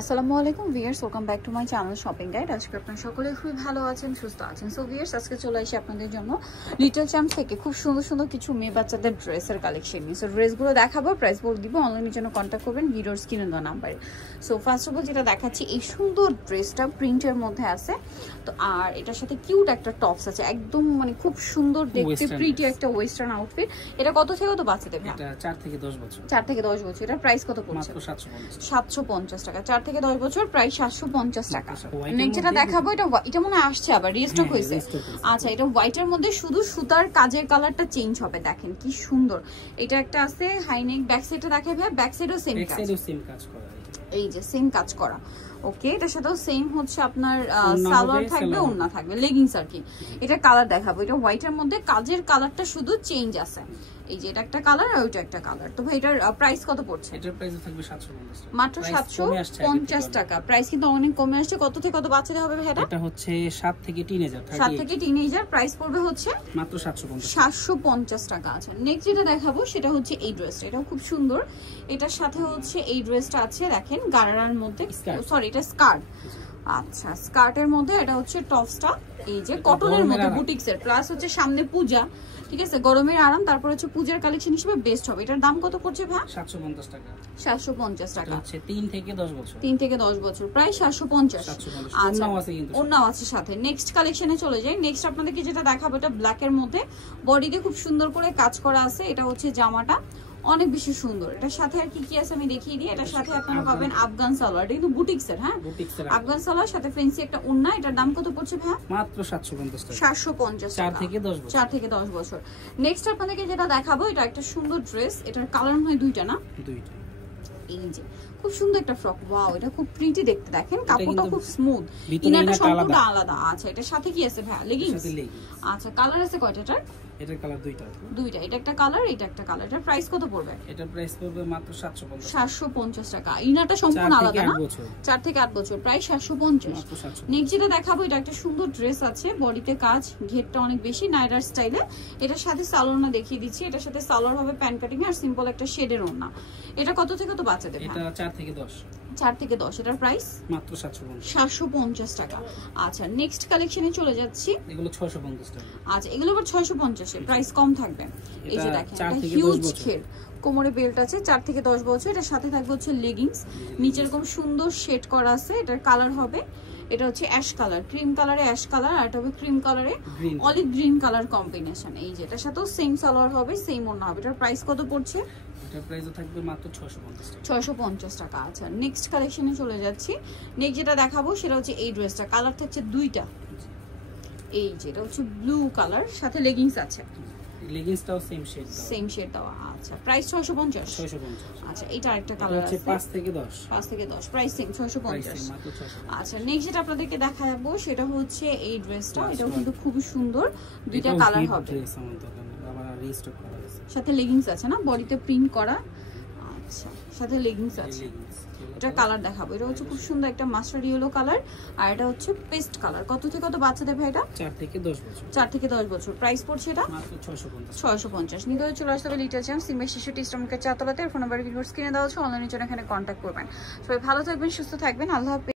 আসসালামু আলাইকুম viewers, welcome back to my channel shopping guide. আজকে আপনারা সকলে খুবই ভালো আছেন, সুস্থ আছেন। সো ভিউয়ার্স, আজকে চলে আসি আপনাদের জন্য লিটল চ্যাম্পস থেকে খুব সুন্দর সুন্দর কিছু মেয়ে বাচ্চাদের ড্রেসের কালেকশন নিয়ে। সো ড্রেসগুলো দেখাবো, প্রাইস বলে দিব, অনলাইনের জন্য কন্ট্যাক্ট করবেন ভিডিওর স্ক্রিনে দেওয়া নাম্বারে। সো ফার্স্ট অফ অল যেটা দেখাচ্ছি, এই সুন্দর ড্রেসটা প্রিন্টের মধ্যে আছে তো, আর এটার সাথে কিউট একটা টপস আছে, একদম মানে খুব সুন্দর দেখতে প্রিটি একটা ওয়েস্টার্ন আউটফিট। এটা কত থেকে কত বাচ্চাদের? এটা 4 থেকে 10 বছর। 4 থেকে 10 বছর। এটার প্রাইস কত পড়ছে? মাত্র 750 টাকা। 4 থেকে 10 বছর, প্রাইস 750 টাকা। নেক্সট যেটা দেখাবো, এটা মনে হয় আসছে আবার রিস্টক হয়েছে। আচ্ছা, এটা হোয়াইটের মধ্যে শুধু সুতার কাজের কালারটা চেঞ্জ হবে, দেখেন কি সুন্দর। এটা একটা আছে হাই নেক, ব্যাক সাইডে দেখাবে, ব্যাক সাইডেও সেম কাজ করা, এই যে সেম কাজ করা। ওকে, এটার সাথেও সেম হচ্ছে আপনার সালোয়ার থাকবে, ওড়না থাকবে, লেগিংস আর কি। এটা কালার দেখাবো, এটা হোয়াইটের মধ্যে কাজের কালারটা শুধু চেঞ্জ আছে। এই যে এটা একটা কালার আর ওইটা একটা কালার। তো ভাই এটার প্রাইস কত পড়ছে? এটার প্রাইস থাকবে 750 টাকা, মাত্র 750 টাকা। প্রাইস কিন্তু অনেক কমে আসছে। কত থেকে কত বাচ্চাদের হবে ভাই এটা? এটা হচ্ছে 7 থেকে টিনেজার, 7 থেকে টিনেজার। প্রাইস পড়বে হচ্ছে মাত্র 750 টাকা। আছে নেক্সট যেটা দেখাবো সেটা হচ্ছে এই ড্রেসটা, এটাও খুব সুন্দর। এটার সাথে হচ্ছে এই ড্রেসটা আছে, দেখেন গারারার মধ্যে, সরি এটা স্কার্ট। আচ্ছা, স্কার্টের মধ্যে এটা হচ্ছে টপসটা এই যে কটনের মধ্যে বুটিক্সের, প্লাস হচ্ছে সামনে পূজা, ঠিক আছে, গরমের আরাম। তারপর হচ্ছে পূজার কালেকশন হিসেবে বেস্ট হবে। এটার দাম কত পড়ছে ভাই? 750 টাকা। 750 টাকা হচ্ছে 3 থেকে 10 বছর। 3 থেকে 10 বছর, প্রায় 750। আচ্ছা, ওন্নাও আছে সাথে। নেক্সট কালেকশনে চলে যাই। নেক্সট আপনাদেরকে যেটা দেখাবো, এটা ব্ল্যাকের মধ্যে বডিতে খুব সুন্দর করে কাজ করা আছে। এটা হচ্ছে জামাটা অনেক বেশি সুন্দর। এটার সাথে আর কি কি আছে আমি দেখিয়ে দিই। এটার সাথে আপনারা পাবেন আফগান সালোয়ার, এটা কিন্তু বুটিক্সের, হ্যাঁ আফগান সালোয়ার, সাথে ফেন্সি একটা ওড়না। এটার দাম কত পড়ছে ভাই? মাত্র 750 টাকা। 750 টাকা, 4 থেকে 10 বছর। 4 থেকে 10 বছর। নেক্সট আপনাদেরকে যেটা দেখাবো, এটা একটা সুন্দর ড্রেস। এটার কালার হয় দুইটা, না দুইটা। এই যে খুব সুন্দর একটা ফ্রক, ওয়াও, এটা খুব প্রিটি দেখতে, দেখেন কাপড়টা খুব স্মুথ, ইনারটা সম্পূর্ণ আলাদা। আচ্ছা, এটার সাথে কি আছে ভাই? লেগিংস। আচ্ছা, কালার আছে কয়টাটার? এটার কালার দুইটা। এটা একটা কালার, এটা একটা কালার। এটার প্রাইস কত পড়বে? এটার প্রাইস পড়বে মাত্র 750। 750 টাকা। ইনারটা সম্পূর্ণ আলাদা, না 4 থেকে 8 বছর, প্রাইস 750। নেক্সট যেটা দেখাবো, এটা একটা সুন্দর ড্রেস আছে, বডিতে কাজ, ঘেরটা অনেক বেশি, নাইরার স্টাইলে। এটার সাথে সালোয়ারটা দেখিয়ে দিচ্ছি। এটার সাথে সালোয়ার হবে প্যান্ট কাটিং আর সিম্পল একটা শেডের ওড়না। এটা কত থেকে কত বাচ্চাদের? এটা 4 থেকে 10। 4 থেকে 10। এটার প্রাইস মাত্র 750 টাকা। আচ্ছা, নেক্সট কালেকশনে চলে যাচ্ছি। এগুলো 650 টাকা। আচ্ছা, এগুলো আবার 650 এর, প্রাইস কম থাকবে। এই যে দেখেন, এটা হিউজ ঘের, কোমরে বেল্ট আছে, 4 থেকে 10 বছর। এটার সাথে থাকবে হচ্ছে লেগিংস, নিচে এরকম সুন্দর শেড করা আছে। এটার কালার হবে, এটা হচ্ছে অ্যাশ কালার, ক্রিম কালারে অ্যাশ কালার, আর এটা হবে ক্রিম কালারে অলিভ গ্রিন কালার কম্বিনেশন। এই যে এটার সাথেও সেম সালোয়ার হবে, সেম ওড়না হবে। এটার প্রাইস কত পড়ছে? এটার প্রাইসও থাকবে মাত্র 650 টাকা। 650 টাকা। আচ্ছা, নেক্সট কালেকশনে চলে যাচ্ছি। নেক্সট যেটা দেখাবো সেটা হচ্ছে এই ড্রেসটা, কালার থাকছে দুইটা। এই যে এটা হচ্ছে ব্লু কালার, সাথে লেগিংস আছে, লেগিংসটাও সেম শেড দেওয়া। আচ্ছা, প্রাইস 650। আচ্ছা, এটা আরেকটা কালার আছে, 5 থেকে 10। 5 থেকে 10, প্রাইস সেম 650। মাত্র 650। আচ্ছা, নেক্সট যেটা আপনাদেরকে দেখাবো সেটা হচ্ছে এই ড্রেসটা। এটাও কিন্তু খুব সুন্দর, দুইটা কালার হবে, সাথে লেগিংস আছে, না বডিতে প্রিন্ট করা। আচ্ছা, সাথে লেগিংস আছে। এটা কালার দেখাবো, এটা হচ্ছে খুব সুন্দর একটা মাস্টার্ড ইয়েলো কালার, আর এটা হচ্ছে পেস্ট কালার। কত থেকে কত বাচ্চাদের ভাই এটা? 4 থেকে 10 বছর। 4 থেকে 10 বছর। প্রাইস পড়ছে এটা মাত্র 650। 650। নিতে চলে আসতে হবে লিটল চ্যাম্পস, সিমের 66 ইস্টার্নকে চাতলাতে। ফোন নাম্বার ভিডিওর স্ক্রিনে দেওয়া আছে, অনলাইনের জন্য এখানে কন্ট্যাক্ট করবেন। সবাই ভালো থাকবেন, সুস্থ থাকবেন, আল্লাহ হাফেজ।